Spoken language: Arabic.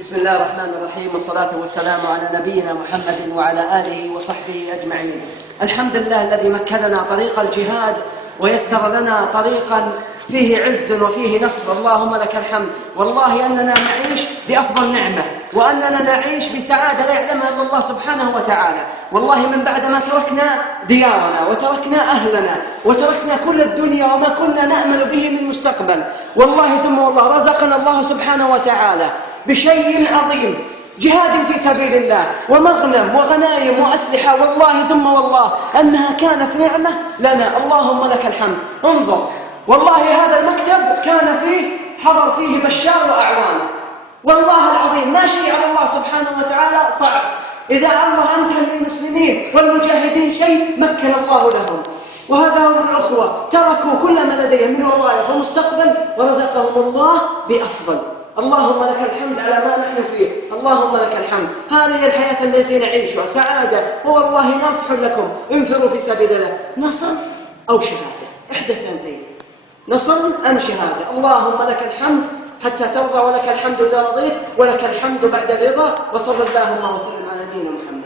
بسم الله الرحمن الرحيم، والصلاة والسلام على نبينا محمد وعلى آله وصحبه أجمعين. الحمد لله الذي مكننا طريق الجهاد ويسر لنا طريقا فيه عز وفيه نصر، اللهم لك الحمد. والله أننا نعيش بأفضل نعمة، وأننا نعيش بسعادة لا يعلمها إلا الله سبحانه وتعالى. والله من بعد ما تركنا ديارنا وتركنا أهلنا وتركنا كل الدنيا وما كنا نأمل به من مستقبل، والله ثم والله رزقنا الله سبحانه وتعالى بشيء عظيم، جهاد في سبيل الله ومغنم وغنايم وأسلحة، والله ثم والله أنها كانت نعمة لنا، اللهم لك الحمد. انظر، والله هذا المكتب كان فيه حضر فيه بشار وأعوانه، والله العظيم ما شيء على الله سبحانه وتعالى صعب. إذا الله أمكن للمسلمين والمجاهدين شيء مكن الله لهم، وهذا هم الأخوة تركوا كل ما لديهم من وظائف ومستقبل ورزقهم الله بأفضل. اللهم لك الحمد على ما نحن فيه، اللهم لك الحمد. هذه الحياة التي نعيشها سعادة، والله ناصح لكم انفروا في سبيل الله، نصر أو شهادة، إحدى الثنتين، نصر أم شهادة. اللهم لك الحمد حتى ترضى، ولك الحمد إذا رضيت، ولك الحمد بعد الرضا. وصلى الله وسلم على نبينا محمد.